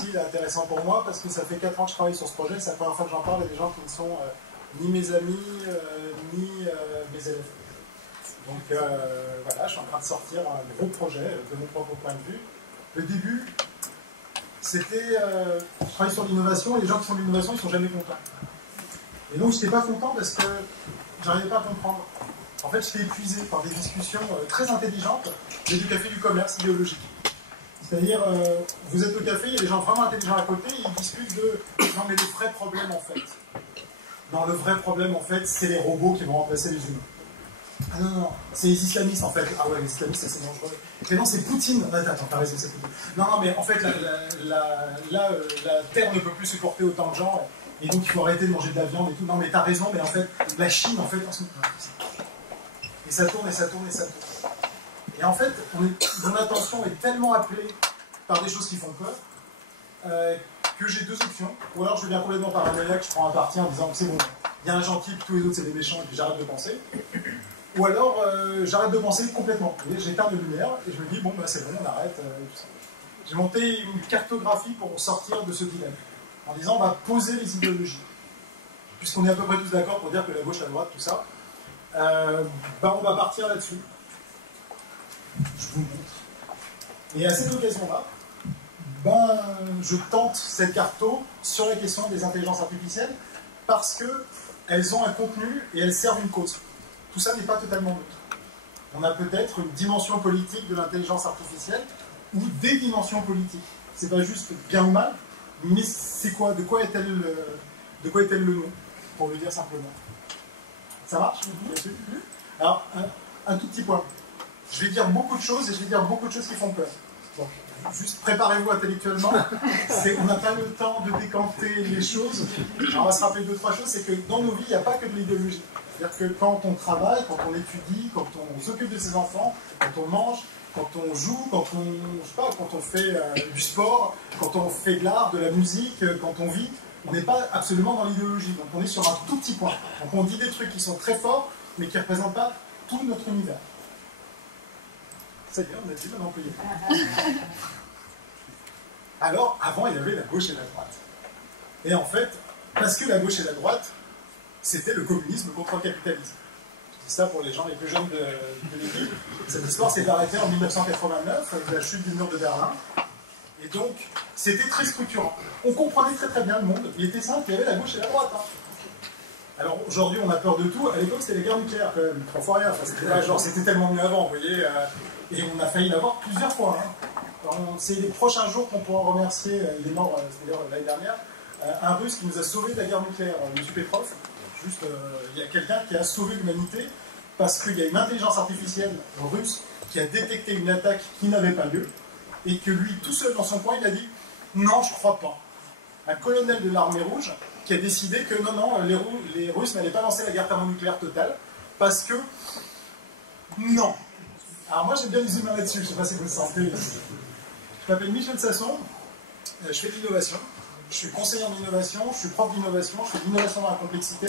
utile et intéressant pour moi parce que ça fait 4 ans que je travaille sur ce projet. C'est la première fois que j'en parle à des gens qui ne sont ni mes amis, ni mes élèves. Donc voilà, je suis en train de sortir un gros projet de mon propre point de vue. Le début, c'était... je travaille sur l'innovation et les gens qui font de l'innovation, ils ne sont jamais contents. Et donc, je n'étais pas content parce que je n'arrivais pas à comprendre. En fait, j'étais épuisé par des discussions très intelligentes, mais du café du commerce idéologique. C'est-à-dire, vous êtes au café, il y a des gens vraiment intelligents à côté, ils discutent de... Non, mais le vrai problème, en fait. Non, le vrai problème, en fait, c'est les robots qui vont remplacer les humains. Ah non, non, c'est les islamistes en fait. Ah ouais, les islamistes, c'est dangereux. Mais non, c'est Poutine. Attends, t'as raison, c'est Poutine. Non, non, mais en fait, la Terre ne peut plus supporter autant de gens, et donc il faut arrêter de manger de la viande et tout. Non, mais t'as raison, mais en fait, la Chine, en fait, et ça tourne, et ça tourne, et ça tourne. Et en fait, mon attention est tellement appelée par des choses qui font peur, que j'ai deux options. Ou alors je deviens complètement paranoïaque, je prends un parti en disant que c'est bon, il y a un gentil, puis tous les autres c'est des méchants, et puis j'arrête de penser. Ou alors, j'arrête de penser complètement. J'éteins de lumière et je me dis, bon, bah, c'est bon, on arrête. J'ai monté une cartographie pour sortir de ce dilemme. En disant, on va poser les idéologies. Puisqu'on est à peu près tous d'accord pour dire que la gauche, la droite, tout ça, bah, on va partir là-dessus. Je vous montre. Et à cette occasion-là, ben, je tente cette carto sur la question des intelligences artificielles parce qu'elles ont un contenu et elles servent une cause. Tout ça n'est pas totalement neutre. On a peut-être une dimension politique de l'intelligence artificielle ou des dimensions politiques. C'est pas juste bien ou mal, mais c'est quoi? De quoi est-elle le nom? Pour le dire simplement. Ça marche? Alors, un tout petit point. Je vais dire beaucoup de choses et je vais dire beaucoup de choses qui font peur. Donc, juste préparez-vous intellectuellement. On n'a pas le temps de décanter les choses. Alors, on va se rappeler deux, trois choses. C'est que dans nos vies, il n'y a pas que de l'idéologie. C'est-à-dire que quand on travaille, quand on étudie, quand on s'occupe de ses enfants, quand on mange, quand on joue, quand on fait du sport, quand on fait de l'art, de la musique, quand on vit, on n'est pas absolument dans l'idéologie. Donc on est sur un tout petit point. Donc on dit des trucs qui sont très forts, mais qui ne représentent pas tout notre univers. Ça y est, on a dit, on a employé. Alors, avant, il y avait la gauche et la droite. Et en fait, parce que la gauche et la droite, c'était le communisme contre le capitalisme. Je dis ça pour les gens les plus jeunes de l'équipe. Cette histoire s'est arrêtée en 1989, avec la chute du mur de Berlin. Et donc, c'était très structurant. On comprenait très très bien le monde. Il était simple, il y avait la gauche et la droite. Hein. Alors aujourd'hui, on a peur de tout. À l'époque, c'était les guerres nucléaires quand même. Trois fois rien. Enfin, c'était tellement mieux avant, vous voyez. Et on a failli l'avoir plusieurs fois. Hein. C'est les prochains jours qu'on pourra remercier, il est mort, c'est-à-dire l'année dernière, un Russe qui nous a sauvés de la guerre nucléaire, M. Petrov. Juste, il y a quelqu'un qui a sauvé l'humanité parce qu'il y a une intelligence artificielle russe qui a détecté une attaque qui n'avait pas lieu et que lui, tout seul dans son coin, il a dit « Non, je crois pas ». Un colonel de l'armée rouge qui a décidé que non, les Russes n'allaient pas lancer la guerre thermonucléaire totale parce que non. Alors moi, j'aime bien les humains là-dessus, je ne sais pas si vous le sentez. Je m'appelle Michel Sasson, je fais de l'innovation. Je suis conseiller en innovation, je suis prof d'innovation, je fais de l'innovation dans la complexité.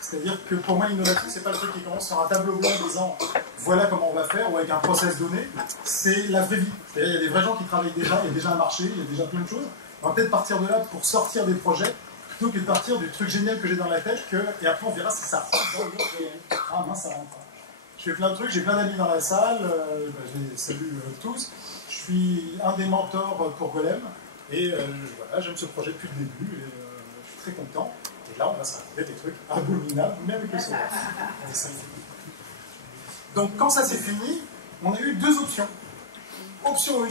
C'est-à-dire que pour moi, l'innovation, c'est pas le truc qui commence sur un tableau blanc disant voilà comment on va faire, ou avec un process donné. C'est la vraie vie. C'est-à-dire il y a des vrais gens qui travaillent déjà, il y a déjà un marché, il y a déjà plein de choses. On va peut-être partir de là pour sortir des projets, plutôt que de partir du truc génial que j'ai dans la tête, et après on verra si ça rentre dans le réel. Ah mince, ça rentre pas. Je fais plein de trucs, j'ai plein d'amis dans la salle, je les salue tous. Je suis un des mentors pour Golem. Et voilà, j'aime ce projet depuis le début, et je suis très content. Et là, on va se raconter des trucs abominables, même avec le soir. Donc, quand ça s'est fini, on a eu deux options. Option 1,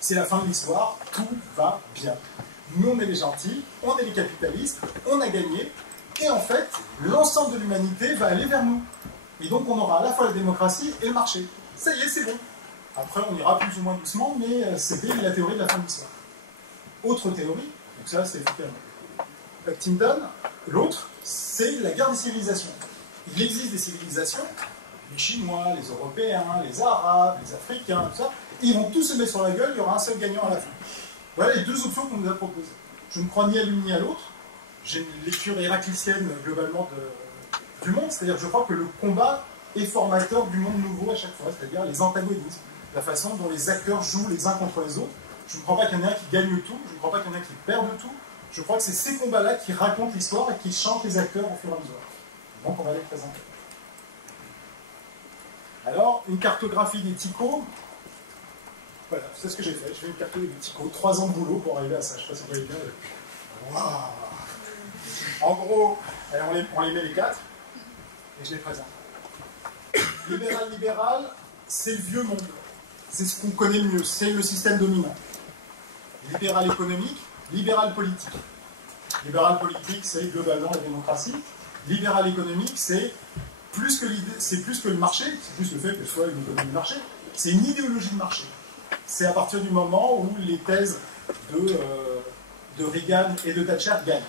c'est la fin de l'histoire, tout va bien. Nous, on est les gentils, on est les capitalistes, on a gagné, et en fait, l'ensemble de l'humanité va aller vers nous. Et donc, on aura à la fois la démocratie et le marché. Ça y est, c'est bon. Après, on ira plus ou moins doucement, mais c'était la théorie de la fin de l'histoire. Autre théorie, donc ça c'est Huntington, l'autre, c'est la guerre des civilisations. Il existe des civilisations, les Chinois, les Européens, les Arabes, les Africains, tout ça, ils vont tous se mettre sur la gueule, il y aura un seul gagnant à la fin. Voilà les deux options qu'on nous a proposées. Je ne crois ni à l'une ni à l'autre, j'ai une lecture héraclitienne globalement du monde, c'est-à-dire que je crois que le combat est formateur du monde nouveau à chaque fois, c'est-à-dire les antagonismes, la façon dont les acteurs jouent les uns contre les autres. Je ne crois pas qu'il y en ait un qui gagne tout, je ne crois pas qu'il y en ait un qui perde tout. Je crois que c'est ces combats-là qui racontent l'histoire et qui chantent les acteurs au fur et à mesure. Donc on va les présenter. Alors, une cartographie des TICO. Voilà, c'est ce que j'ai fait. J'ai fait une cartographie des TICO. 3 ans de boulot pour arriver à ça. Je ne sais pas si vous voyez bien. Waouh! En gros, on les met les 4 et je les présente. Libéral, c'est le vieux monde. C'est ce qu'on connaît le mieux. C'est le système dominant. Libéral économique, libéral politique. Libéral politique, c'est globalement la démocratie. Libéral économique, c'est plus que le marché, c'est plus le fait que ce soit une économie de marché. C'est une idéologie de marché. C'est à partir du moment où les thèses de Reagan et de Thatcher gagnent.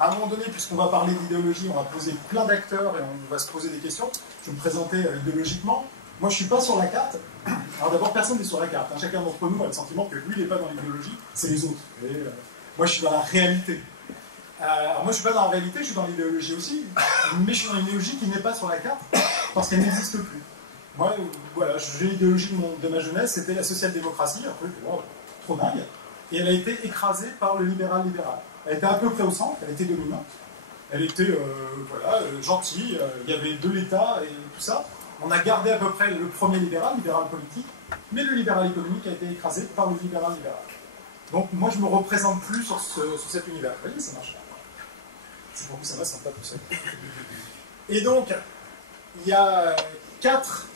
À un moment donné, puisqu'on va parler d'idéologie, on va poser plein d'acteurs et on va se poser des questions. Je vais me présenter idéologiquement. Moi, je ne suis pas sur la carte. Alors d'abord, personne n'est sur la carte. Chacun d'entre nous a le sentiment que lui, il n'est pas dans l'idéologie, c'est les autres. Et, moi, je suis dans la réalité. Alors moi, je ne suis pas dans la réalité, je suis dans l'idéologie aussi. Mais je suis dans une idéologie qui n'est pas sur la carte parce qu'elle n'existe plus. Moi, voilà, j'ai l'idéologie de ma jeunesse, c'était la social-démocratie, un truc trop dingue. Et elle a été écrasée par le libéral-libéral. Elle était à peu près au centre, elle était dominante. Elle était gentille, il y avait de l'État et tout ça. On a gardé à peu près le premier libéral politique, mais le libéral économique a été écrasé par le libéral-libéral. Donc moi je ne me représente plus sur cet univers. Vous voyez, ça marche. C'est pour que ça va, ça ne va pas tout seul. Et donc, il y a 4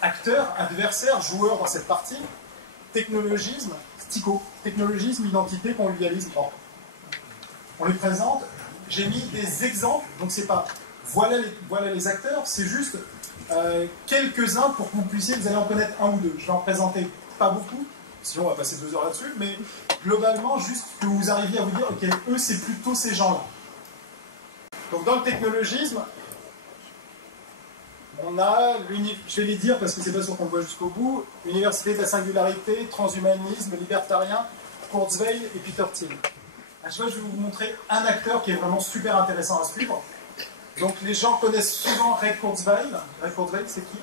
acteurs, adversaires, joueurs dans cette partie. Technologisme, STICO. Technologisme, identité, convivialisme, ordre. On les présente. J'ai mis des exemples, donc c'est pas voilà les acteurs, c'est juste quelques-uns pour que vous allez en connaître un ou deux. Je vais en présenter pas beaucoup, sinon on va passer 2 heures là-dessus, mais globalement, juste que vous arriviez à vous dire, ok, eux, c'est plutôt ces gens-là. Donc dans le technologisme, on a, je vais les dire parce que c'est pas sûr qu'on le voit jusqu'au bout, Université de la Singularité, Transhumanisme, Libertarien, Kurzweil et Peter Thiel. À chaque fois, je vais vous montrer un acteur qui est vraiment super intéressant à suivre. Donc les gens connaissent souvent Ray Kurzweil. Ray Kurzweil, c'est qui?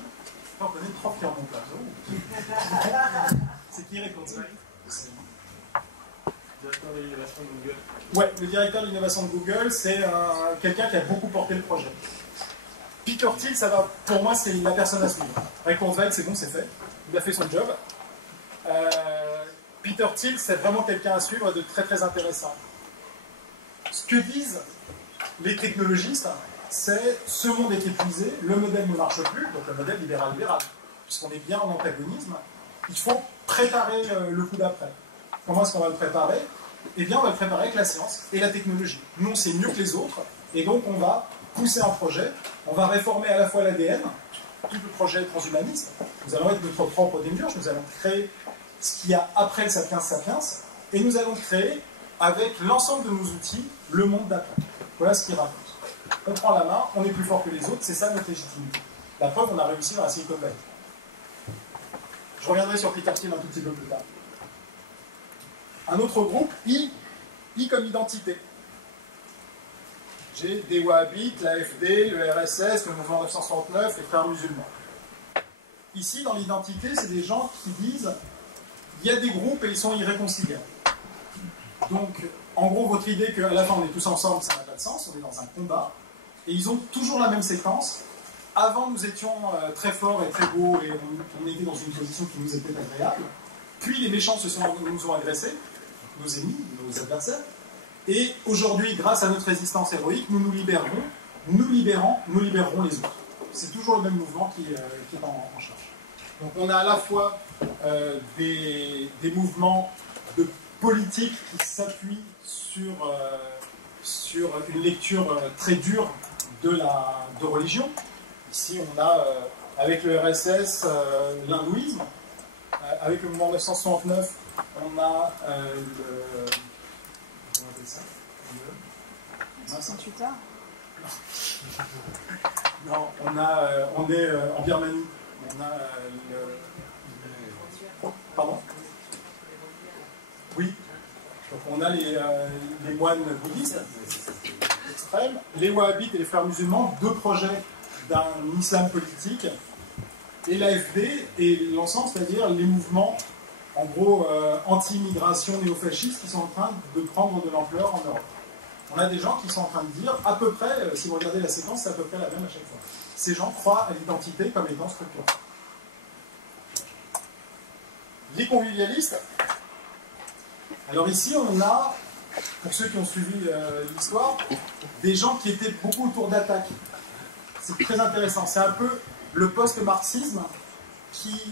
On connaît une prof qui remonte là. C'est qui Ray Kurzweil? Directeur de l'innovation de Google. Ouais, le directeur de l'innovation de Google, c'est quelqu'un qui a beaucoup porté le projet. Peter Thiel, ça va, pour moi, c'est la personne à suivre. Ray Kurzweil, c'est bon, c'est fait. Il a fait son job. Peter Thiel, c'est vraiment quelqu'un à suivre de très très intéressant. Ce que disent les technologistes, c'est ce monde est épuisé, le modèle ne marche plus, donc le modèle libéral-libéral. Puisqu'on est bien en antagonisme, il faut préparer le coup d'après. Comment est-ce qu'on va le préparer? Eh bien, on va le préparer avec la science et la technologie. Nous, on sait mieux que les autres, et donc on va pousser un projet, on va réformer à la fois l'ADN, tout le projet transhumaniste, nous allons être notre propre démiurge, nous allons créer ce qu'il y a après le Sapiens Sapiens, et nous allons créer, avec l'ensemble de nos outils, le monde d'après. Voilà ce qu'il raconte. On prend la main, on est plus fort que les autres, c'est ça notre légitimité. La preuve, on a réussi dans la Silicon Valley. Je reviendrai sur Peter Thiel un tout petit peu plus tard. Un autre groupe, I comme identité. J'ai des Wahhabites, l'AFD, le RSS, le mouvement 969, les frères musulmans. Ici, dans l'identité, c'est des gens qui disent il y a des groupes et ils sont irréconciliables. Donc, en gros, votre idée qu'à la fin on est tous ensemble, ça n'a pas de sens, on est dans un combat. Et ils ont toujours la même séquence. Avant, nous étions très forts et très beaux et on était dans une position qui nous était agréable. Puis les méchants nous ont agressés, nos ennemis, nos adversaires. Et aujourd'hui, grâce à notre résistance héroïque, nous nous libérerons, nous libérerons les autres. C'est toujours le même mouvement qui est en charge. Donc on a à la fois des mouvements de politique qui s'appuient sur une lecture très dure de religion. Ici, on a, avec le RSS, l'hindouisme. Avec le mouvement 969, on a le... Comment on appelle ça? 68 heures. Non, on est en Birmanie. On a Pardon? Oui. Donc on a les moines bouddhistes extrêmes, les wahhabites et les frères musulmans, 2 projets d'un islam politique, et l'AFD et l'ensemble, c'est-à-dire les mouvements en gros, anti-immigration néofascistes qui sont en train de prendre de l'ampleur en Europe. On a des gens qui sont en train de dire, à peu près, si vous regardez la séquence, c'est à peu près la même à chaque fois. Ces gens croient à l'identité comme étant structurelle. Les convivialistes. Alors ici, on a, pour ceux qui ont suivi l'histoire, des gens qui étaient beaucoup autour d'attaques. C'est très intéressant. C'est un peu le post-marxisme qui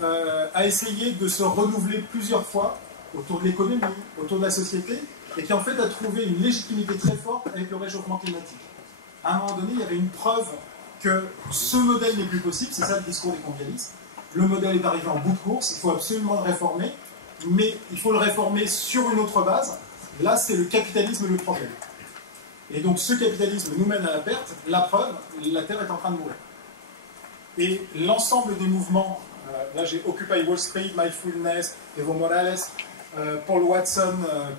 a essayé de se renouveler plusieurs fois autour de l'économie, autour de la société, et qui en fait a trouvé une légitimité très forte avec le réchauffement climatique. À un moment donné, il y avait une preuve que ce modèle n'est plus possible, c'est ça le discours des convivialistes. Le modèle est arrivé en bout de course, il faut absolument le réformer, mais il faut le réformer sur une autre base. Là, c'est le capitalisme le problème. Et donc ce capitalisme nous mène à la perte. La preuve, la Terre est en train de mourir. Et l'ensemble des mouvements, là j'ai Occupy Wall Street, Mindfulness, Evo Morales, Paul Watson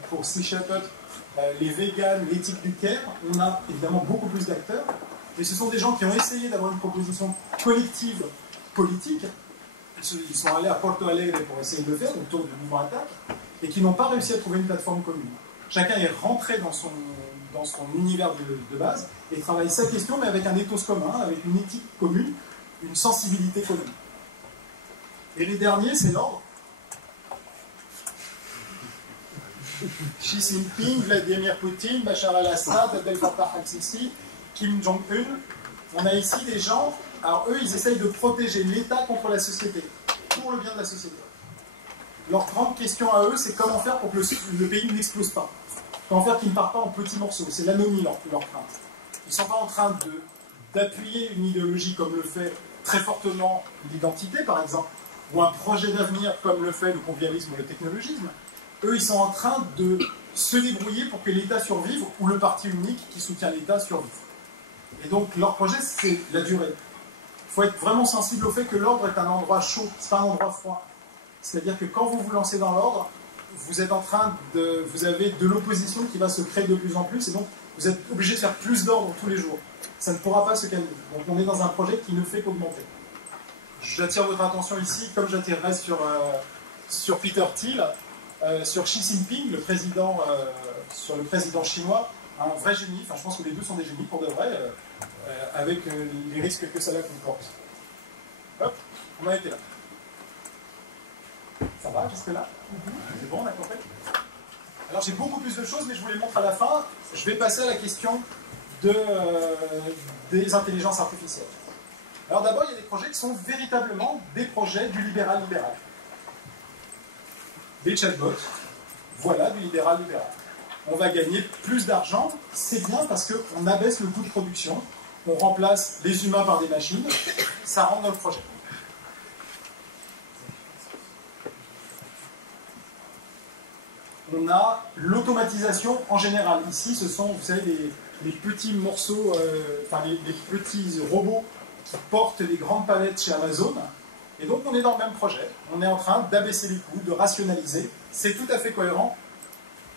pour Sea Shepherd, les véganes, l'éthique du care, on a évidemment beaucoup plus d'acteurs, mais ce sont des gens qui ont essayé d'avoir une proposition collective politique. Ils sont allés à Porto Alegre pour essayer de le faire autour du mouvement Attaque, et qui n'ont pas réussi à trouver une plateforme commune. Chacun est rentré dans son univers de base et travaille sa question, mais avec un ethos commun, avec une éthique commune, une sensibilité commune. Et les derniers, c'est l'ordre. Xi Jinping, Vladimir Poutine, Bachar al-Assad, Abdel Fattah al-Sisi, Kim Jong-un. On a ici des gens, alors eux, ils essayent de protéger l'État contre la société, pour le bien de la société. Leur grande question à eux, c'est comment faire pour que le pays n'explose pas. Comment faire qu'il ne parte pas en petits morceaux. C'est l'anomie, leur crainte. Ils ne sont pas en train d'appuyer une idéologie comme le fait très fortement l'identité, par exemple, ou un projet d'avenir comme le fait le convivialisme ou le technologisme. Eux, ils sont en train de se débrouiller pour que l'État survive, ou le parti unique qui soutient l'État survive. Et donc, leur projet, c'est la durée. Il faut être vraiment sensible au fait que l'ordre est un endroit chaud, ce n'est pas un endroit froid. C'est-à-dire que quand vous vous lancez dans l'ordre, vous avez de l'opposition qui va se créer de plus en plus, et donc vous êtes obligé de faire plus d'ordre tous les jours. Ça ne pourra pas se calmer. Donc on est dans un projet qui ne fait qu'augmenter. J'attire votre attention ici, comme j'attirerai sur Peter Thiel, sur Xi Jinping, le président chinois, un vrai génie. Enfin, je pense que les deux sont des génies pour de vrai, avec les risques que ça comporte. Hop, on a été là. Ça va jusque-là? C'est bon, on a compris? Alors j'ai beaucoup plus de choses, mais je vous les montre à la fin. Je vais passer à la question des intelligences artificielles. Alors d'abord, il y a des projets qui sont véritablement des projets du libéral-libéral. Des chatbots, voilà du libéral-libéral. On va gagner plus d'argent, c'est bien parce qu'on abaisse le coût de production, on remplace les humains par des machines, ça rentre dans le projet. On a l'automatisation en général. Ici, ce sont, vous savez, les petits morceaux, les petits robots qui portent les grandes palettes chez Amazon. Et donc, on est dans le même projet. On est en train d'abaisser les coûts, de rationaliser. C'est tout à fait cohérent.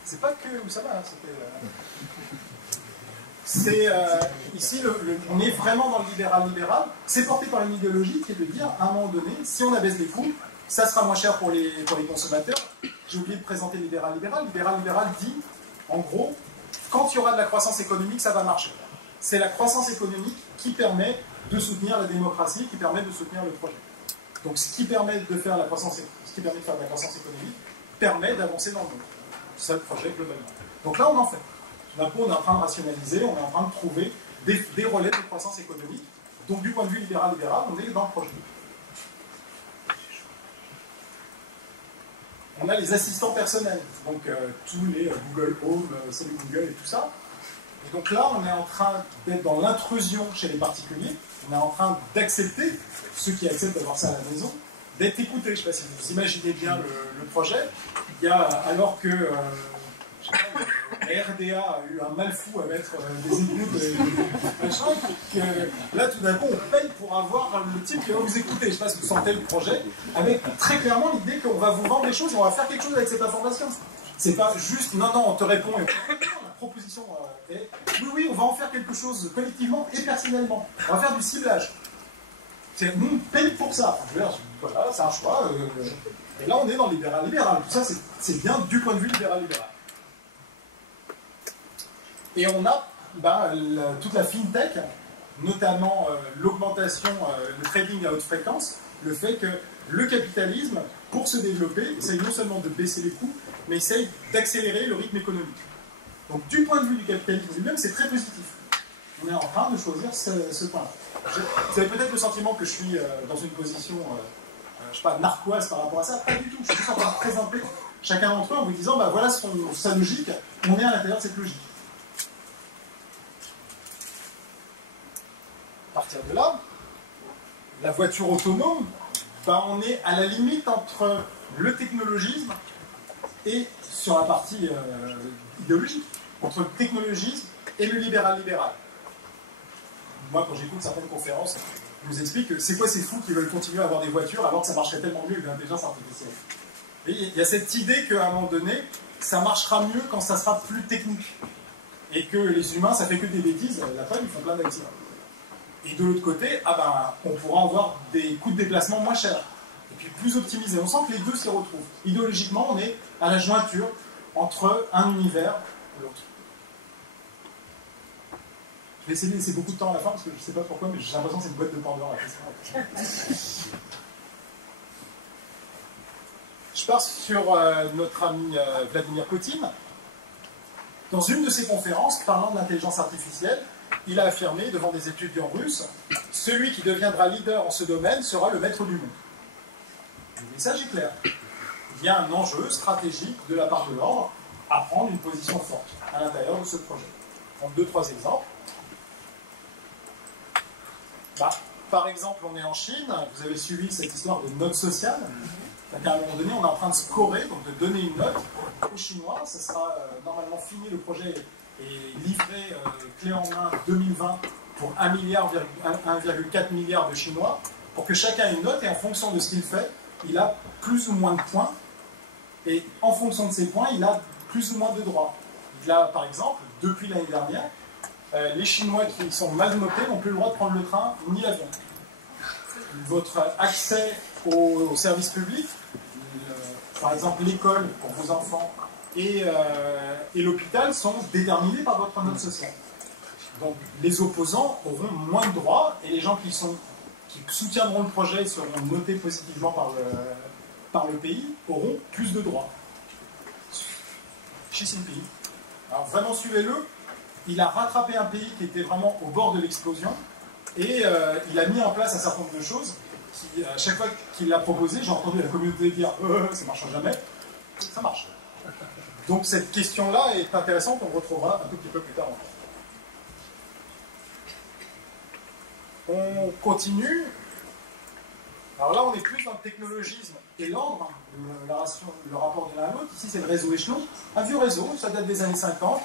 C'est pas que... Où ça va? Ici, on est vraiment dans le libéral-libéral. C'est porté par une idéologie qui est de dire, à un moment donné, si on abaisse les coûts, ça sera moins cher pour les consommateurs. J'ai oublié de présenter libéral-libéral. Libéral-libéral dit, en gros, quand il y aura de la croissance économique, ça va marcher. C'est la croissance économique qui permet de soutenir la démocratie, qui permet de soutenir le projet. Donc ce qui permet de faire de la croissance économique permet d'avancer dans le monde. C'est ça le projet globalement. Donc là, on en fait. D'un coup, on est en train de rationaliser, on est en train de trouver des relais de croissance économique. Donc du point de vue libéral-libéral, on est dans le projet. On a les assistants personnels, donc tous les Google Home, Salut Google et tout ça. Et donc là, on est en train d'être dans l'intrusion chez les particuliers. On est en train d'accepter, ceux qui acceptent d'avoir ça à la maison, d'être écoutés. Je ne sais pas si vous imaginez bien le projet. Il y a, alors que la RDA a eu un mal fou à mettre des écoutes et machin, que là, tout d'un coup, on paye pour avoir le type qui va vous écouter. Je ne sais pas si vous sentez le projet, avec très clairement l'idée qu'on va vous vendre des choses et on va faire quelque chose avec cette information. C'est pas juste, non, on te répond. La proposition est, oui, on va en faire quelque chose collectivement et personnellement. On va faire du ciblage. Nous, on paye pour ça. voilà, c'est un choix. Et là, on est dans le libéral-libéral. Tout ça, c'est bien du point de vue libéral-libéral. Et on a toute la fintech, notamment l'augmentation, le trading à haute fréquence, le fait que le capitalisme, pour se développer, essaye non seulement de baisser les coûts, mais essaye d'accélérer le rythme économique. Donc du point de vue du capitalisme lui-même, c'est très positif. On est en train de choisir ce point-là. Vous avez peut-être le sentiment que je suis dans une position, je ne sais pas, narquoise par rapport à ça. Pas du tout. Je suis juste en train de présenter chacun d'entre eux en vous disant, bah, voilà sa logique, on est à l'intérieur de cette logique. À partir de là, la voiture autonome, on est à la limite entre le technologisme et sur la partie idéologique, entre le technologisme et le libéral-libéral. Moi, quand j'écoute certaines conférences, je vous explique que c'est quoi ces fous qui veulent continuer à avoir des voitures alors que ça marcherait tellement mieux avec l'intelligence artificielle. Et il y a cette idée qu'à un moment donné, ça marchera mieux quand ça sera plus technique. Et que les humains, ça fait que des bêtises, la preuve, ils font plein d'accidents. Et de l'autre côté, on pourra avoir des coûts de déplacement moins chers, et puis plus optimisés. On sent que les deux s'y retrouvent. Idéologiquement, on est à la jointure entre un univers et l'autre. Je vais essayer de laisser beaucoup de temps à la fin, parce que je ne sais pas pourquoi, mais j'ai l'impression que c'est une boîte de Pandore la question. Je pars sur notre ami Vladimir Poutine. Dans une de ses conférences, parlant de l'intelligence artificielle, il a affirmé devant des étudiants russes, celui qui deviendra leader en ce domaine sera le maître du monde. Le message est clair. Il y a un enjeu stratégique de la part de l'ordre à prendre une position forte à l'intérieur de ce projet. En 2-3 exemples. Par exemple, on est en Chine, vous avez suivi cette histoire de note sociale. À un moment donné, on est en train de scorer, donc de donner une note aux Chinois. Ça sera normalement fini, le projet est livré clé en main 2020 pour 1,4 milliard de Chinois, pour que chacun ait une note, et en fonction de ce qu'il fait, il a plus ou moins de points, et en fonction de ces points, il a plus ou moins de droits. Il a, par exemple, depuis l'année dernière, les Chinois qui sont mal notés n'ont plus le droit de prendre le train ni l'avion. Votre accès aux services publics, par exemple l'école pour vos enfants et l'hôpital, sont déterminés par votre note sociale. Donc les opposants auront moins de droits, et les gens qui soutiendront le projet et seront notés positivement par le pays auront plus de droits. Xi Jinping. Alors vraiment suivez-le, il a rattrapé un pays qui était vraiment au bord de l'explosion, et il a mis en place un certain nombre de choses qui, à chaque fois qu'il l'a proposé, j'ai entendu la communauté dire ça ne marchera jamais. Ça marche. Donc cette question-là est intéressante, on le retrouvera un tout petit peu plus tard encore. On continue. Alors là, on est plus dans le technologisme et l'ordre, le rapport de l'un à l'autre. Ici, c'est le réseau échelon. Un vieux réseau, ça date des années 50.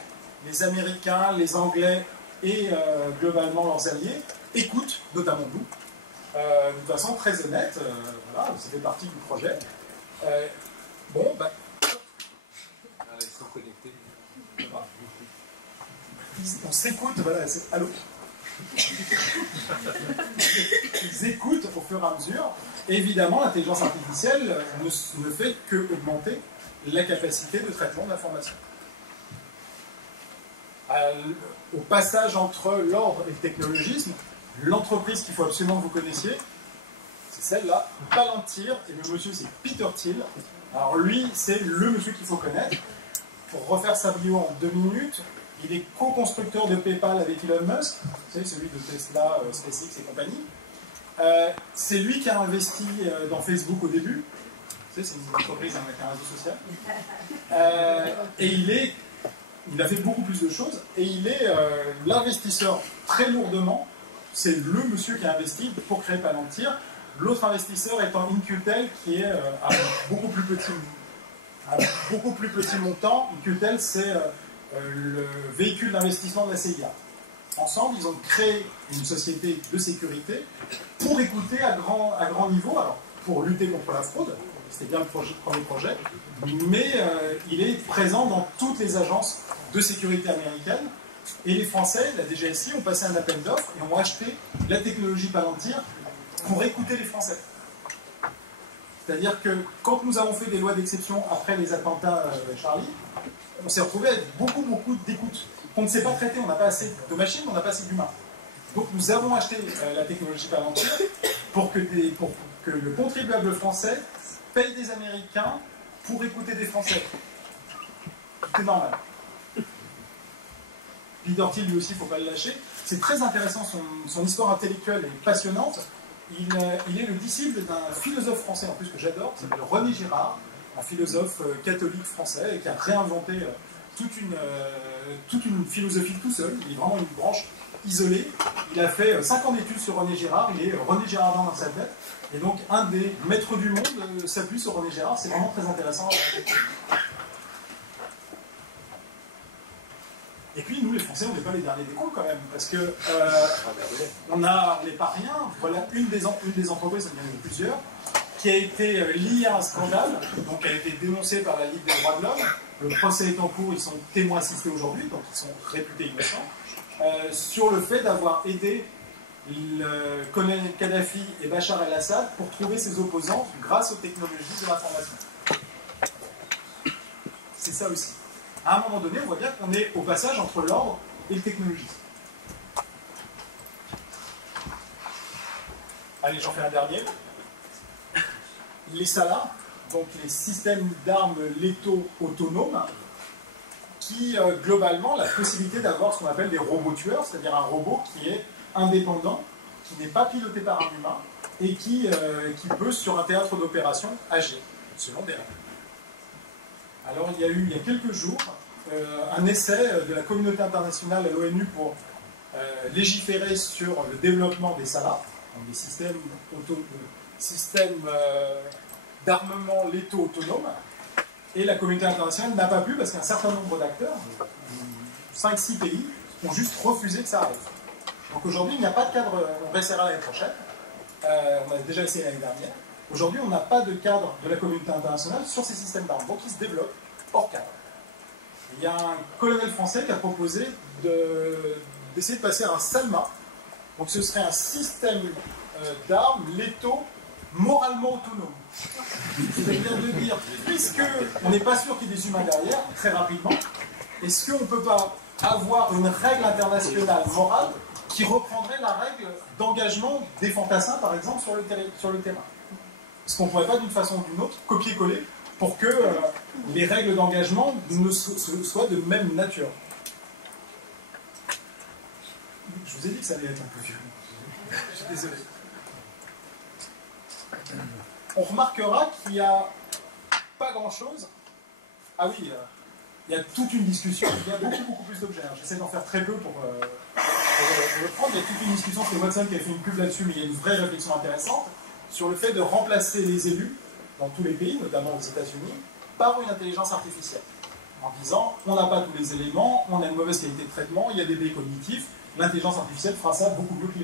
Les Américains, les Anglais et globalement leurs alliés écoutent, notamment nous, de façon très honnête. Voilà, ça fait partie du projet. Ils sont connectés. Voilà. On s'écoute, voilà, allô. Ils écoutent au fur et à mesure. Et évidemment, l'intelligence artificielle ne fait que augmenter la capacité de traitement de l'information. Au passage entre l'ordre et le technologisme, l'entreprise qu'il faut absolument que vous connaissiez, c'est celle-là, Palantir, et le monsieur c'est Peter Thiel. Alors lui, c'est le monsieur qu'il faut connaître. Pour refaire sa bio en 2 minutes, il est co-constructeur de PayPal avec Elon Musk, c'est celui de Tesla, SpaceX et compagnie. C'est lui qui a investi dans Facebook au début. C'est une entreprise avec un réseau social. Et il a fait beaucoup plus de choses, et il est l'investisseur très lourdement. C'est le monsieur qui a investi pour créer Palantir. L'autre investisseur étant Incutel, qui est à beaucoup plus petit montant. Incutel, c'est le véhicule d'investissement de la CIA. Ensemble, ils ont créé une société de sécurité pour écouter à grand niveau, alors pour lutter contre la fraude. C'était bien le premier projet, mais il est présent dans toutes les agences de sécurité américaines. Et les Français, la DGSI, ont passé un appel d'offres et ont acheté la technologie Palantir pour écouter les Français. C'est-à-dire que quand nous avons fait des lois d'exception après les attentats Charlie, on s'est retrouvé avec beaucoup d'écoutes qu'on ne sait pas traiter. On n'a pas assez de machines, on n'a pas assez d'humains. Donc nous avons acheté la technologie Palantir pour que le contribuable français paye des Américains pour écouter des Français. C'est normal. Peter Thiel, lui aussi, il ne faut pas le lâcher. C'est très intéressant, son histoire intellectuelle est passionnante. Il est le disciple d'un philosophe français, en plus, que j'adore, qui s'appelle René Girard, un philosophe catholique français, qui a réinventé toute une philosophie tout seul. Il est vraiment une branche isolée. Il a fait 5 ans d'études sur René Girard, il est René Girardin dans sa tête. Et donc, un des maîtres du monde s'appuie sur René Girard. C'est vraiment très intéressant. Et puis, nous, les Français, on n'est pas les derniers des cons, quand même, parce que on n'est pas rien. Voilà une des entreprises, il y en a eu plusieurs, qui a été liée à un scandale, donc a été dénoncée par la Ligue des droits de l'homme. Le procès est en cours, ils sont témoins assistés aujourd'hui, donc ils sont réputés innocents, sur le fait d'avoir aidé le colonel Kadhafi et Bachar el-Assad pour trouver ses opposants grâce aux technologies de l'information. C'est ça aussi. À un moment donné, on voit bien qu'on est au passage entre l'ordre et le technologisme. Allez, j'en fais un dernier. Les SALA, donc les systèmes d'armes létaux autonomes, qui, globalement, la possibilité d'avoir ce qu'on appelle des robots tueurs, c'est-à-dire un robot qui est indépendant, qui n'est pas piloté par un humain, et qui peut, sur un théâtre d'opération, agir, selon des règles. Alors, il y a eu, il y a quelques jours, un essai de la communauté internationale à l'ONU pour légiférer sur le développement des SALA, donc des systèmes d'armement létaux autonomes, et la communauté internationale n'a pas pu parce qu'un certain nombre d'acteurs, 5-6 pays, ont juste refusé que ça arrive. Donc aujourd'hui, il n'y a pas de cadre, on réessayera l'année prochaine, on a déjà essayé l'année dernière. Aujourd'hui, on n'a pas de cadre de la communauté internationale sur ces systèmes d'armes, donc ils se développent hors cadre. Il y a un colonel français qui a proposé d'essayer de passer à un SALMA, donc ce serait un système d'armes létaux moralement autonomes. C'est-à-dire de dire, puisqu'on n'est pas sûr qu'il y ait des humains derrière, très rapidement, est-ce qu'on ne peut pas avoir une règle internationale morale qui reprendrait la règle d'engagement des fantassins, par exemple, sur le terrain? Est-ce qu'on ne pourrait pas, d'une façon ou d'une autre, copier-coller pour que les règles d'engagement soient de même nature? Je vous ai dit que ça allait être un peu violent. Je suis désolé. On remarquera qu'il n'y a pas grand-chose. Ah oui, il y a toute une discussion. Il y a beaucoup plus d'objets. J'essaie d'en faire très peu pour le prendre. Il y a toute une discussion. C'est Watson qui a fait une pub là-dessus, mais il y a une vraie réflexion intéressante sur le fait de remplacer les élus dans tous les pays, notamment aux États-Unis, par une intelligence artificielle. En disant, on n'a pas tous les éléments, on a une mauvaise qualité de traitement, il y a des biais cognitifs, l'intelligence artificielle fera ça beaucoup mieux que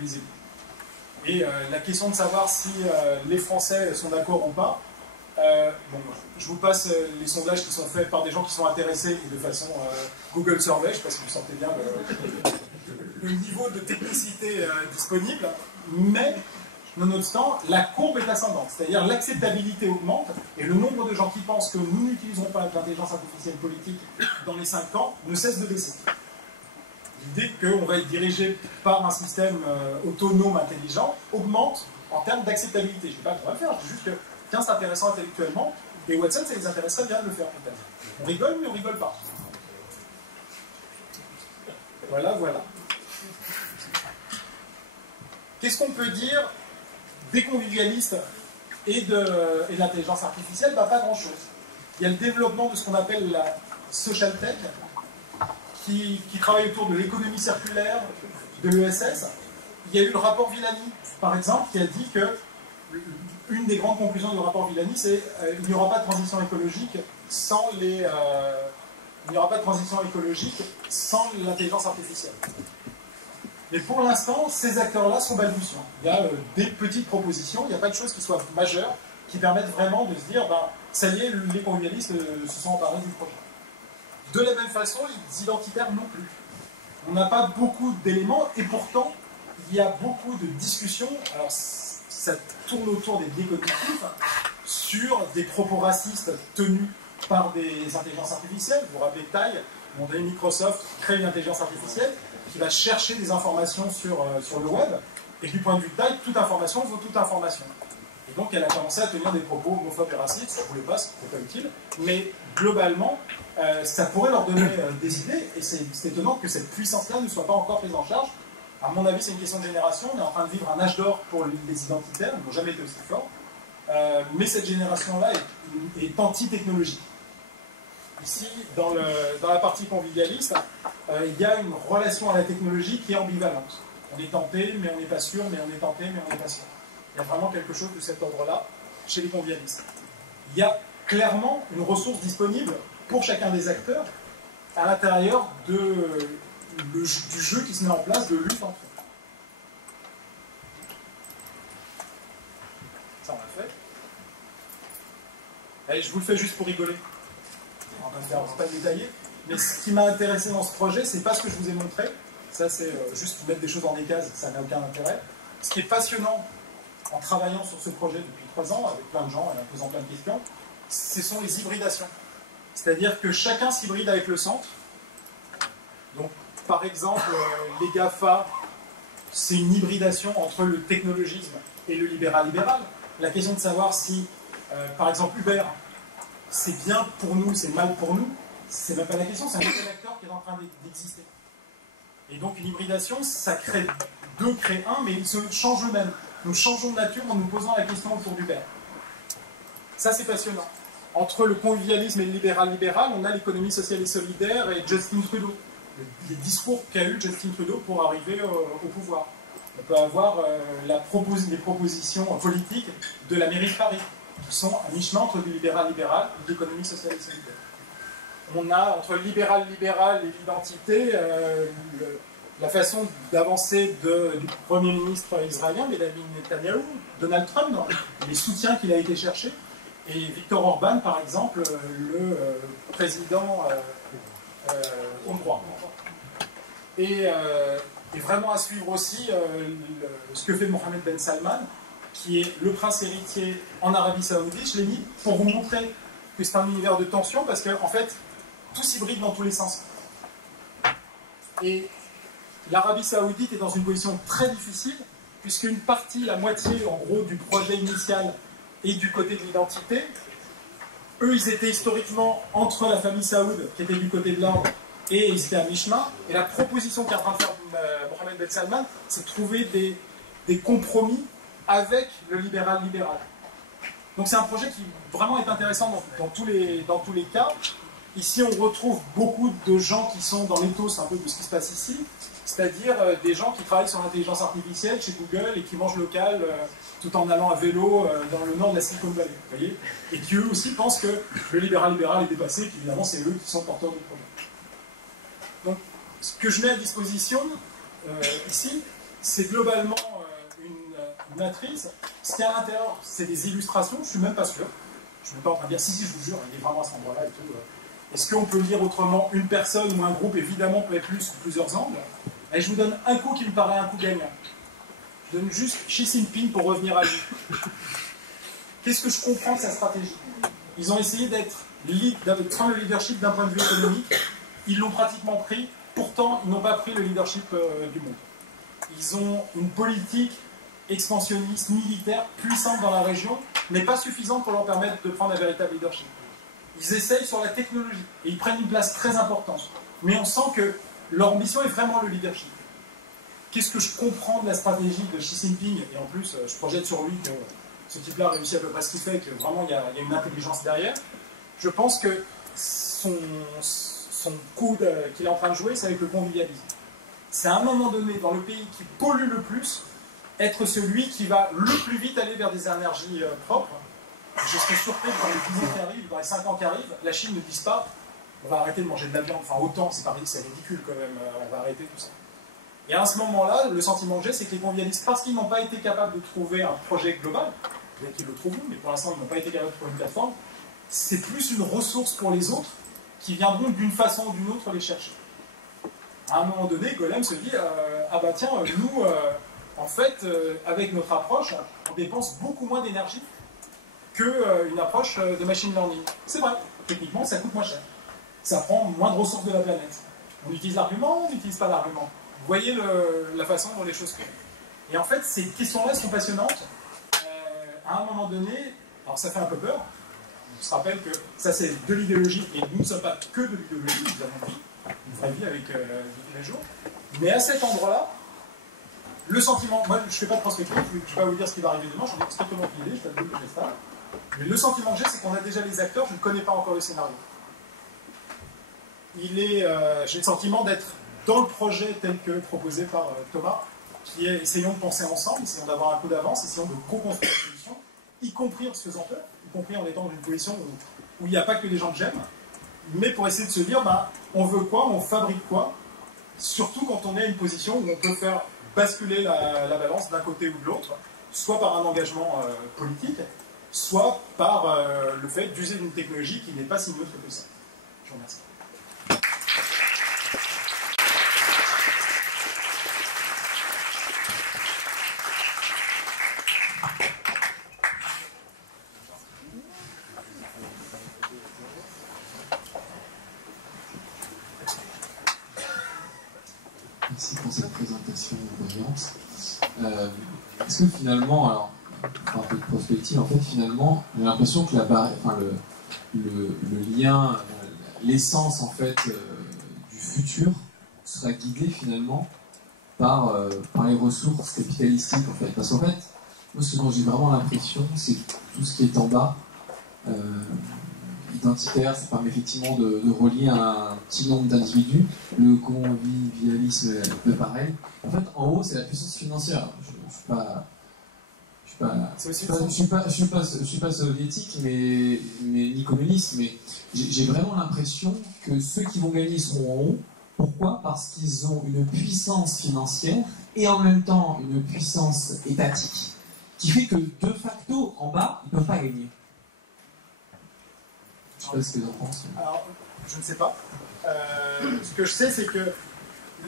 les élus. Et la question de savoir si les Français sont d'accord ou pas, bon, je vous passe les sondages qui sont faits par des gens qui sont intéressés et de façon Google Survey, je ne sais pas si vous sentez bien le niveau de technicité disponible, mais nonobstant, la courbe est ascendante, c'est-à-dire l'acceptabilité augmente et le nombre de gens qui pensent que nous n'utiliserons pas l'intelligence artificielle politique dans les 5 ans ne cesse de baisser. L'idée qu'on va être dirigé par un système autonome, intelligent, augmente en termes d'acceptabilité. Je ne dis pas qu'on va le faire, je dis juste que tiens, c'est intéressant intellectuellement, et Watson, ça les intéresserait bien de le faire peut-être. On rigole, mais on rigole pas. Voilà. Qu'est-ce qu'on peut dire des convivialistes et de l'intelligence artificielle? Pas grand-chose. Il y a le développement de ce qu'on appelle la social tech, qui travaille autour de l'économie circulaire, de l'ESS. Il y a eu le rapport Villani, par exemple, qui a dit que une des grandes conclusions du rapport Villani, c'est qu'il n'y aura pas de transition écologique sans l'intelligence artificielle. Mais pour l'instant, ces acteurs-là sont balbutiants. Il y a des petites propositions, il n'y a pas de choses qui soient majeures, qui permettent vraiment de se dire, ben, ça y est, les convivialistes se sont emparés du projet. De la même façon, les identitaires non plus. On n'a pas beaucoup d'éléments, et pourtant, il y a beaucoup de discussions. Alors, ça tourne autour des biais cognitifs. sur des propos racistes tenus par des intelligences artificielles. Vous vous rappelez de Taille, mon donné Microsoft crée une intelligence artificielle qui va chercher des informations sur le web, et du point de vue de Taille, toute information vaut toute information. Et donc elle a commencé à tenir des propos homophobes et racistes, je ne voulais pas, c'était pas utile, mais globalement, ça pourrait leur donner des idées, et c'est étonnant que cette puissance-là ne soit pas encore prise en charge. À mon avis, c'est une question de génération, on est en train de vivre un âge d'or pour les identitaires, ils n'ont jamais été aussi forts, mais cette génération-là est anti-technologique. Ici, dans la partie convivialiste, il y a une relation à la technologie qui est ambivalente. On est tenté, mais on n'est pas sûr, mais on est tenté, mais on n'est pas sûr. Il y a vraiment quelque chose de cet ordre-là chez les convivialistes. Il y a clairement une ressource disponible pour chacun des acteurs à l'intérieur du jeu qui se met en place de lutte entre eux. Ça, on l'a fait. Allez, je vous le fais juste pour rigoler. On va faire, pas détaillé. Mais ce qui m'a intéressé dans ce projet, c'est pas ce que je vous ai montré. Ça, c'est juste mettre des choses dans des cases, ça n'a aucun intérêt. Ce qui est passionnant en travaillant sur ce projet depuis 3 ans, avec plein de gens et en posant plein de questions, ce sont les hybridations. C'est-à-dire que chacun s'hybride avec le centre. Donc, par exemple, les GAFA, c'est une hybridation entre le technologisme et le libéral-libéral. La question de savoir si, par exemple, Uber, c'est bien pour nous, c'est mal pour nous, c'est même pas la question, c'est un nouvel acteur qui est en train d'exister. Et donc, une hybridation, ça crée deux, crée un, mais ils se changent eux-mêmes. Nous changeons de nature en nous posant la question autour d'Uber. Ça, c'est passionnant. Entre le convivialisme et le libéral-libéral, on a l'économie sociale et solidaire et Justin Trudeau. Les discours qu'a eu Justin Trudeau pour arriver au pouvoir. On peut avoir les propositions politiques de la mairie de Paris, qui sont à mi-chemin entre du libéral-libéral et de l'économie sociale et solidaire. On a, entre le libéral-libéral et l'identité, la façon d'avancer du Premier ministre israélien, Benjamin Netanyahu, Donald Trump, les soutiens qu'il a été chercher, et Viktor Orban, par exemple, le président hongrois. Et vraiment à suivre aussi ce que fait Mohammed Ben Salman, qui est le prince héritier en Arabie Saoudite. Je l'ai mis pour vous montrer que c'est un univers de tension, parce qu'en fait, tout s'hybride dans tous les sens. Et l'Arabie Saoudite est dans une position très difficile, puisqu'une partie, la moitié en gros du projet initial, est du côté de l'identité. Eux, ils étaient historiquement entre la famille Saoud, qui était du côté de l'ordre, et ils étaient à mi-chemin. Et la proposition qu'est en train de faire Mohammed Ben Salman, c'est de trouver des compromis avec le libéral-libéral. Donc c'est un projet qui vraiment est intéressant dans tous les cas. Ici, on retrouve beaucoup de gens qui sont dans l'éthos un peu de ce qui se passe ici, c'est-à-dire des gens qui travaillent sur l'intelligence artificielle chez Google et qui mangent local tout en allant à vélo dans le nord de la Silicon Valley, vous voyez, et qui eux aussi pensent que le libéral-libéral est dépassé et qu'évidemment c'est eux qui sont porteurs du problème. Donc, ce que je mets à disposition ici, c'est globalement une matrice. Ce qu'il y a à l'intérieur, c'est des illustrations, je ne suis même pas sûr. Je ne suis pas en train de dire, si, je vous jure, il est vraiment à cet endroit-là et tout. Est-ce qu'on peut lire autrement une personne ou un groupe? Évidemment, peut être lu sous plusieurs angles. Et je vous donne un coup qui me paraît un coup gagnant. Je donne juste Xi Jinping pour revenir à lui. Qu'est-ce que je comprends de sa stratégie? Ils ont essayé de prendre le leadership d'un point de vue économique. Ils l'ont pratiquement pris. Pourtant, ils n'ont pas pris le leadership du monde. Ils ont une politique expansionniste, militaire, puissante dans la région, mais pas suffisante pour leur permettre de prendre un véritable leadership. Ils essayent sur la technologie, et ils prennent une place très importante. Mais on sent que leur ambition est vraiment le leadership. Qu'est-ce que je comprends de la stratégie de Xi Jinping? Et en plus, je projette sur lui que ce type-là réussit à peu près ce qu'il fait, et que vraiment il y a une intelligence derrière. Je pense que son coup qu'il est en train de jouer, c'est avec le convivialisme. C'est à un moment donné, dans le pays qui pollue le plus, être celui qui va le plus vite aller vers des énergies propres. Je serais surpris que dans les 10 ans qui arrivent, dans les 5 ans qui arrivent, la Chine ne dise pas on va arrêter de manger de la viande, enfin autant, c'est ridicule quand même, on va arrêter tout ça. Et à ce moment-là, le sentiment que j'ai, c'est que les convivialistes, parce qu'ils n'ont pas été capables de trouver un projet global, peut-être qu'ils le trouveront, mais pour l'instant ils n'ont pas été capables de trouver une plateforme, c'est plus une ressource pour les autres qui viendront d'une façon ou d'une autre les chercher. À un moment donné, Golem se dit ah bah tiens, nous, en fait, avec notre approche, on dépense beaucoup moins d'énergie qu'une approche de machine learning. C'est vrai, techniquement, ça coûte moins cher. Ça prend moins de ressources de la planète. On utilise l'argument, on n'utilise pas l'argument. Vous voyez la façon dont les choses font. Et en fait, ces questions-là sont passionnantes. À un moment donné, alors ça fait un peu peur. On se rappelle que ça, c'est de l'idéologie, et nous ne sommes pas que de l'idéologie, nous avons une vraie vie avec tous les jours. Mais à cet endroit-là, le sentiment, moi je ne fais pas de prospective, je ne vais pas vous dire ce qui va arriver demain, j'en ai strictement aucune idée, je ne sais pas que j'ai ça. Mais le sentiment que j'ai, c'est qu'on a déjà les acteurs, je ne connais pas encore le scénario. J'ai le sentiment d'être dans le projet tel que proposé par Thomas, qui est essayons de penser ensemble, essayons d'avoir un coup d'avance, essayons de co-construire une solution, y compris en se faisant peur, y compris en étant dans une position où il n'y a pas que les gens que j'aime, mais pour essayer de se dire, bah, on veut quoi, on fabrique quoi, surtout quand on est à une position où on peut faire basculer la balance d'un côté ou de l'autre, soit par un engagement politique, soit par le fait d'user d'une technologie qui n'est pas si neutre que ça. Je vous remercie. Merci pour cette présentation brillante. Est-ce que finalement, alors, par un peu de prospective, en fait, finalement, j'ai l'impression que le lien, l'essence, en fait, du futur sera guidé finalement par les ressources capitalistiques, en fait. Parce qu'en fait, moi, ce dont j'ai vraiment l'impression, c'est que tout ce qui est en bas, identitaire, ça permet effectivement de relier un petit nombre d'individus. Le convivialisme est un peu pareil. En fait, en haut, c'est la puissance financière. Je suis pas soviétique, mais ni communiste, mais j'ai vraiment l'impression que ceux qui vont gagner seront en haut. Pourquoi? Parce qu'ils ont une puissance financière et en même temps une puissance étatique qui fait que de facto, en bas, ils ne peuvent pas gagner. Je ne sais pas ce que vous en pensez. Alors, je ne sais pas. Ce que je sais, c'est que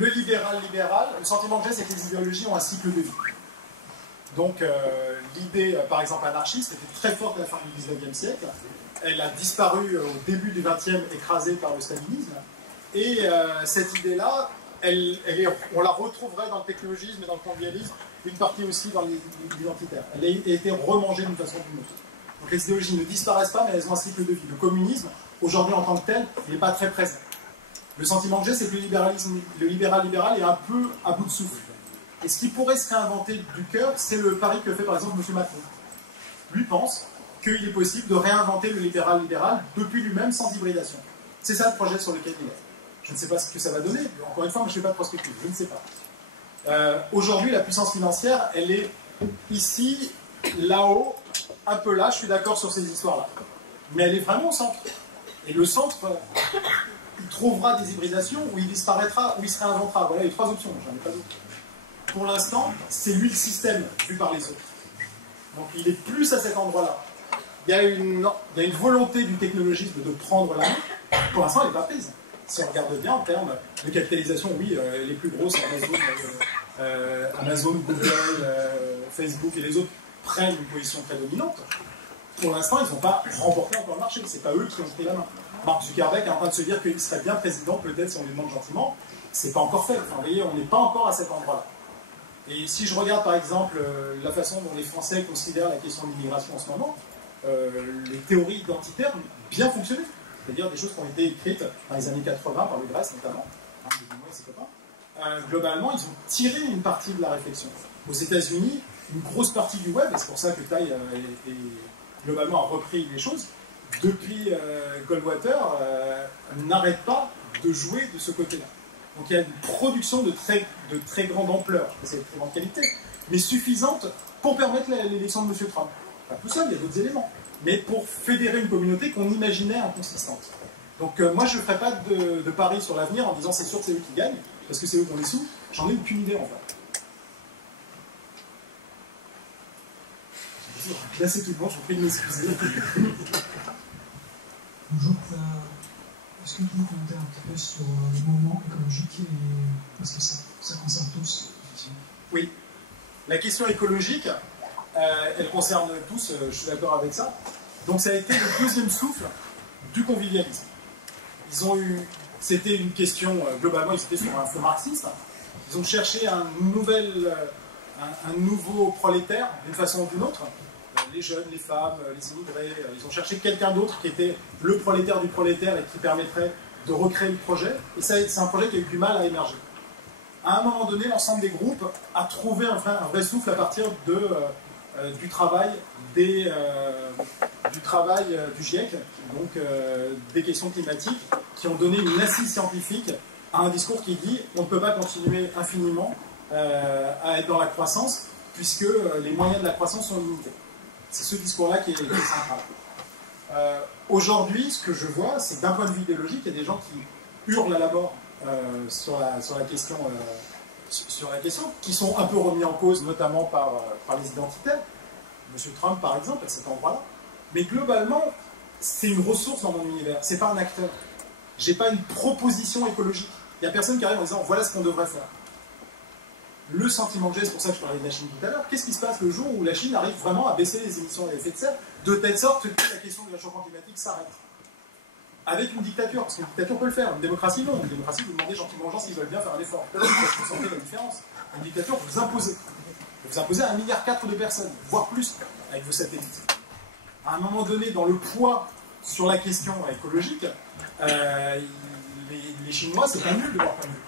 le libéral, le sentiment que j'ai, c'est que les idéologies ont un cycle de vie. Donc, l'idée, par exemple, anarchiste, était très forte à la fin du 19e siècle. Elle a disparu au début du 20e, écrasée par le stalinisme. Et cette idée-là, on la retrouverait dans le technologisme et dans le convivialisme, une partie aussi dans l'identitaire. Elle a été remangée d'une façon ou d'une autre. Donc les idéologies ne disparaissent pas, mais elles ont un cycle de vie. Le communisme, aujourd'hui en tant que tel, il n'est pas très présent. Le sentiment que j'ai, c'est que le libéral est un peu à bout de souffle. Et ce qui pourrait se réinventer du cœur, c'est le pari que fait par exemple M. Macron. Lui pense qu'il est possible de réinventer le libéral depuis lui-même sans hybridation. C'est ça le projet sur lequel il est. Je ne sais pas ce que ça va donner. Encore une fois, moi, je ne fais pas de prospective, je ne sais pas. Aujourd'hui, la puissance financière, elle est ici, là-haut, un peu là, je suis d'accord sur ces histoires-là. Mais elle est vraiment au centre. Et le centre, il trouvera des hybridations, ou il disparaîtra, ou il se réinventera. Voilà les trois options, j'en ai pas d'autres. Pour l'instant, c'est lui le système, vu par les autres. Donc il est plus à cet endroit-là. Il y a une volonté du technologisme de prendre la main. Pour l'instant, elle n'est pas prise. Si on regarde bien en termes de capitalisation, oui, les plus grosses, Amazon, Google, Facebook et les autres, prennent une position très dominante. Pour l'instant, ils n'ont pas remporté encore le marché. Ce n'est pas eux qui ont pris la main. Mark Zuckerberg est en train de se dire qu'il serait bien président, peut-être si on lui demande gentiment. Ce n'est pas encore fait. Enfin, vous voyez, on n'est pas encore à cet endroit-là. Et si je regarde par exemple la façon dont les Français considèrent la question de l'immigration en ce moment, les théories identitaires ont bien fonctionné. C'est-à-dire des choses qui ont été écrites dans les années 80 par le Grèce notamment, et ses copains. Globalement, ils ont tiré une partie de la réflexion. Aux États-Unis, une grosse partie du web, et c'est pour ça que Tai globalement a repris les choses, depuis Goldwater, n'arrête pas de jouer de ce côté-là. Donc il y a une production de très grande ampleur, c'est de très grande qualité, mais suffisante pour permettre l'élection de M. Trump. Pas tout seul, il y a d'autres éléments, mais pour fédérer une communauté qu'on imaginait inconsistante. Donc moi je ne ferai pas de pari sur l'avenir en disant c'est sûr que c'est eux qui gagnent, parce que c'est eux qui ont les sous, j'en ai aucune idée en fait. Là c'est tout le monde, je vous prie de m'excuser. Bonjour, est-ce que vous pouvez commenter un petit peu sur le mouvement écologique, parce que ça concerne tous? Oui. La question écologique, elle concerne tous, je suis d'accord avec ça. Donc ça a été le deuxième souffle du convivialisme. C'était une question, globalement, ils étaient sur un fond marxiste. Ils ont cherché un nouveau prolétaire, d'une façon ou d'une autre. Les jeunes, les femmes, les immigrés, ils ont cherché quelqu'un d'autre qui était le prolétaire du prolétaire et qui permettrait de recréer le projet. Et c'est un projet qui a eu du mal à émerger. À un moment donné, l'ensemble des groupes a trouvé un vrai souffle à partir du travail du GIEC, donc des questions climatiques, qui ont donné une assise scientifique à un discours qui dit on ne peut pas continuer infiniment à être dans la croissance, puisque les moyens de la croissance sont limités. C'est ce discours-là qui est central. Aujourd'hui, ce que je vois, c'est que d'un point de vue idéologique, il y a des gens qui hurlent à la mort sur la question, qui sont un peu remis en cause, notamment par les identitaires. Monsieur Trump, par exemple, à cet endroit-là. Mais globalement, c'est une ressource dans mon univers. C'est pas un acteur. J'ai pas une proposition écologique. Il n'y a personne qui arrive en disant voilà ce qu'on devrait faire. Le sentiment que j'ai, c'est pour ça que je parlais de la Chine tout à l'heure, qu'est-ce qui se passe le jour où la Chine arrive vraiment à baisser les émissions d'effet de serre de telle sorte que la question du réchauffement climatique s'arrête? Avec une dictature, parce qu'une dictature peut le faire. Une démocratie, non. Une démocratie, vous demandez gentiment aux gens s'ils veulent bien faire un effort. Vous sentez la différence. Une dictature, vous imposez. Vous imposez à 1,4 milliard de personnes, voire plus, avec vos satellites. À un moment donné, dans le poids sur la question écologique, les Chinois, c'est pas nul de leur point de vue.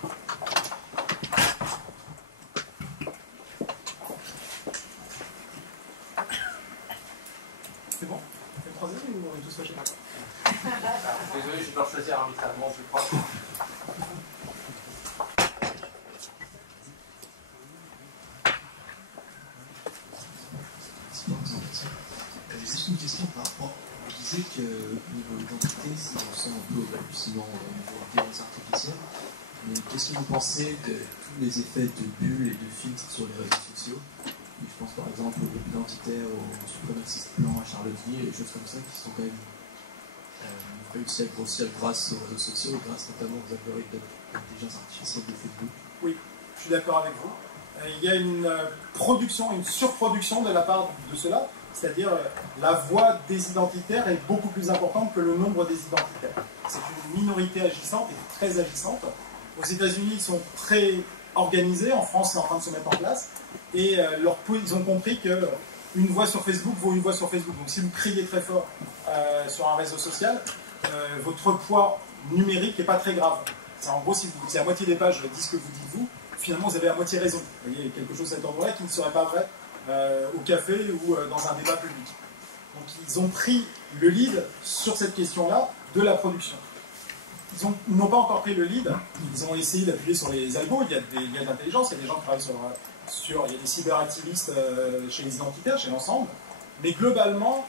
C'est bon? On fait le troisième ou on est tous fâchés? Désolé, je dois choisir arbitrairement, je crois. Juste une question par rapport. Je disais que niveau identité, c'est un peu hallucinant au niveau intelligence artificielle. Mais qu'est-ce que vous pensez de tous les effets de bulles et de filtres sur les réseaux sociaux? Je pense par exemple aux groupes identitaires, aux suprémacistes blancs à Charlottesville, et des choses comme ça qui sont quand même réussi à grossir grâce aux réseaux sociaux, grâce notamment aux algorithmes d'intelligence artificielle de Facebook. Oui, je suis d'accord avec vous. Il y a une surproduction de la part de cela, c'est-à-dire la voix des identitaires est beaucoup plus importante que le nombre des identitaires. C'est une minorité agissante et très agissante. Aux États-Unis, ils sont très organisés, en France, c'est en train de se mettre en place, et ils ont compris qu'une voix sur Facebook vaut une voix sur Facebook. Donc si vous criez très fort sur un réseau social, votre poids numérique n'est pas très grave. C'est en gros, si à moitié des pages disent ce que vous dites vous, finalement vous avez à moitié raison. Vous voyez, quelque chose à cet endroit-là qui ne serait pas vrai au café ou dans un débat public. Donc ils ont pris le lead sur cette question-là de la production. Ils n'ont pas encore pris le lead, ils ont essayé d'appuyer sur les algos, il y a de l'intelligence, il y a des gens qui travaillent il y a des cyberactivistes chez les identitaires, chez l'ensemble, mais globalement,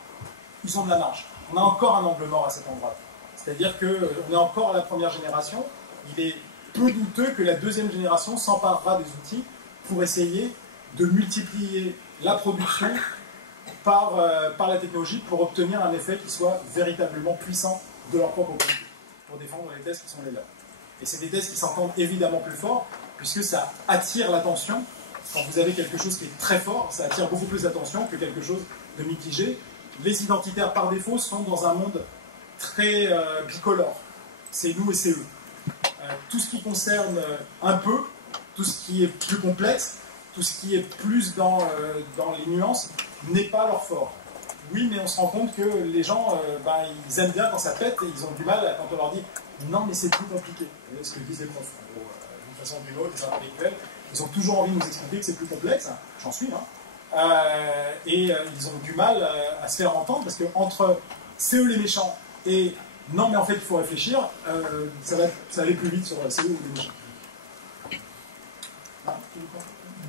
ils ont de la marge. On a encore un angle mort à cet endroit. C'est-à-dire qu'on est encore à la première génération, il est peu douteux que la deuxième génération s'emparera des outils pour essayer de multiplier la production par la technologie pour obtenir un effet qui soit véritablement puissant de leur propre point de vue, pour défendre les thèses qui sont les leurs. Et c'est des thèses qui s'entendent évidemment plus fort, puisque ça attire l'attention. Quand vous avez quelque chose qui est très fort, ça attire beaucoup plus d'attention que quelque chose de mitigé. Les identitaires, par défaut, sont dans un monde très bicolore. C'est nous et c'est eux. Tout ce qui concerne un peu, tout ce qui est plus complexe, tout ce qui est plus dans les nuances, n'est pas leur fort. Oui, mais on se rend compte que les gens, ils aiment bien quand ça pète et ils ont du mal quand on leur dit « non, mais c'est plus compliqué ». Vous voyez ce que disent les profs, d'une façon ou d'une autre, les intellectuels. Ils ont toujours envie de nous expliquer que c'est plus complexe, j'en suis, et ils ont du mal à se faire entendre, parce que entre c'est eux les méchants et non mais en fait il faut réfléchir, ça va aller plus vite sur c'est eux les méchants.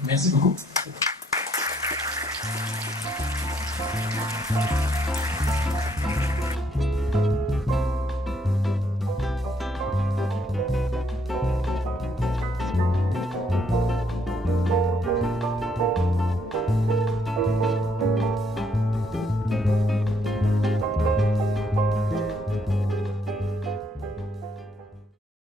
Merci beaucoup.